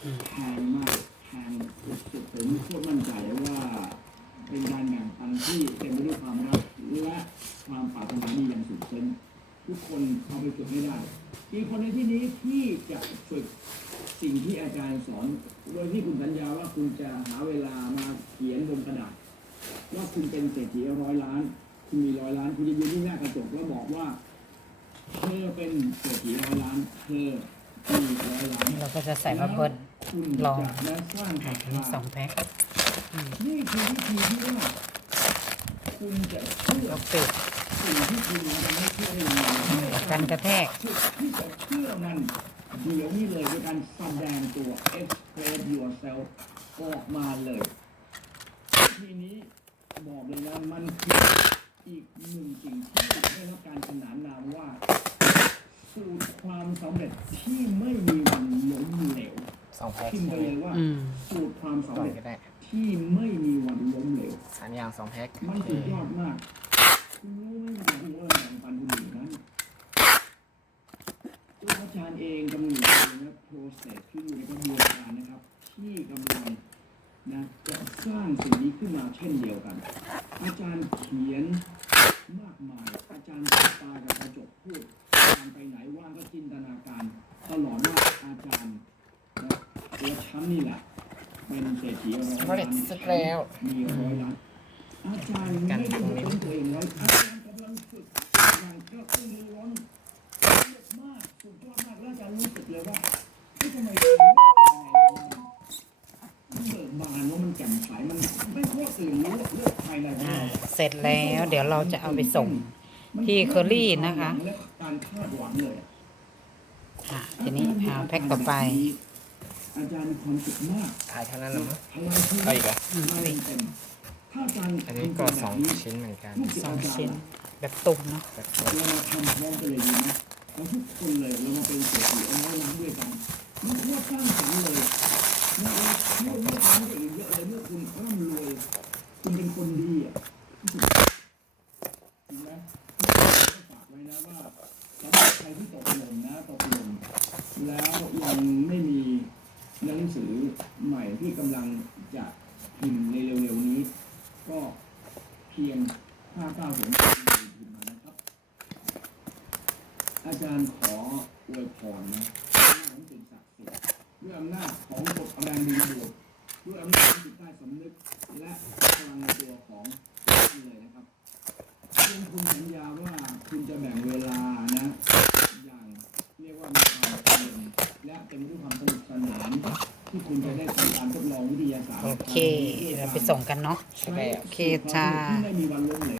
แพงมากแพงสุดๆผมเชื่อมั่นใจว่าเป็นการแบ่งปันที่เต็มไปด้วยความรักและความปรารถนาดีอย่างสุดซึ้งทุกคนเอาไปฝึกให้ได้อีคนในที่นี้ที่จะฝึกสิ่งที่อาจารย์สอน โดยที่คุณสัญญาว่าคุณจะหาเวลามาเขียนบนกระดาษว่าคุณเป็นเศรษฐีร้อยล้าน คุณมีร้อยล้าน คุณจะยืนที่หน้ากระจกแล้วบอกว่าเธอเป็นเศรษฐีร้อยล้าน เธอ เราก็จะใส่มาเบิ้ลคุณลองทอันนี้ธาสองแพ็คนี่คือวิธีที่ว่าคุณจะเชื่อยกปิดสิ่งที่คุณยังไม่เชื่อได้ยังไงกันกระแทกที่จะเชื่อมันเดี๋ยวนี้เลยด้วยการแสดงตัว express yourself ออกมาเลยทีนี้บอกเลยนะมันคืออีกหนึ่งสิ่งที่ได้รับการขนานนามว่า สูตรความสำเร็จที่ไม่มีวันล้มเหลวสองแพ็คพิมพ์ไปเลยว่าอืมสูตรความก่สำอนเร็จก็ได้ที่ไม่มีวันล้มเหลว สามอย่างสองแพ็คมันสุดยอดมากคุณรู้ไหมว่าคุณว่าแบ่งปันคุณอยู่นั้นตัวอาจารย์เองกำลังอยู่ในนะ process คืออยู่ในกระบวนการนะครับ ที่กำลังนะจะสร้างสิ่งนี้ขึ้นมาเช่นเดียวกัน อาจารย์เขียนมากมาย อาจารย์ตากับกระจกพูดการไปไหนว่างก็จินตนาการ ตลอดว่าอาจารย์นะตัวฉันนี่แหละเป็นเศรษฐีร้อยสำล้าเร็จนสักแล้วมีร้อยล้านอาจารย์ไม่ได้เป็นตัวเองแล้วอาจารย์กำลังฝึกอย่างกระตือรือร้นเยอะมากสุดยอดมากแล้วอาจารย์รู้สึกเลยว่าที่ทำไมตัวเองมันเบิกบานว่ามันแจ่มใสมันไม่โคตรตื่นรู้เรื่องภายในของอ่าเรา เสร็จแล้ว เดี๋ยวเราจะเอาไปส่งที่เคอรี่นะคะและการคาดหวังเลย อะทีนี้เอาแพ็คต่อไปอาจารย์มีความสุขมากถ่ายเท่านั้นเหรอมั้งพลังชีวิตเอาอีกเหรออืมมาเต็มถ้าอาจารย์อันนี้ก็สองทำแบบนี้ชิ้นเหมือนกันลูกศิษย์สองอาจารย์ชิ้น แบบตุ่มเนาะแบบเรามาทำพร้อมกันเลยดีไหมเราทุกคนเลยเรามาเป็นเศรษฐีเอาไว้ล้างด้วยกันมันโคตรสร้างสรรค์เลยนะเราเชื่อเมื่อทำได้อีกเยอะเลยเมื่อคุณร่ำรวย คุณเป็นคนดีอะจริงไหมฝากไว้นะว่าสำหรับใครที่ตกหล่นนะตกหล่นแล้วยังไม่มีหนังสือใหม่ที่กำลัง จะพิมพ์ในเร็วๆนี้ ก็เพียง590พิมพ์มานะครับ อาจารย์ขออวยพรนะของสิ่งศักดิ์สิทธิ์ด้วยอำนาจของกฎแรงดึงดูดด้วยอำนาจของจิตใต้สำนึกและพลังในตัวของท่านเลยนะครับคุณคุณสัญญาว่าคุณจะแบ่งเวลานะอย่างเรียกว่ามีความเพียรและเต็มด้วยความสนุกสนานที่คุณจะได้ทำการทดลองวิทยาศาส โอเคเราไปส่งกันเนาะใช้โอเคจ้า ที่ไม่มีวันล้มเหลว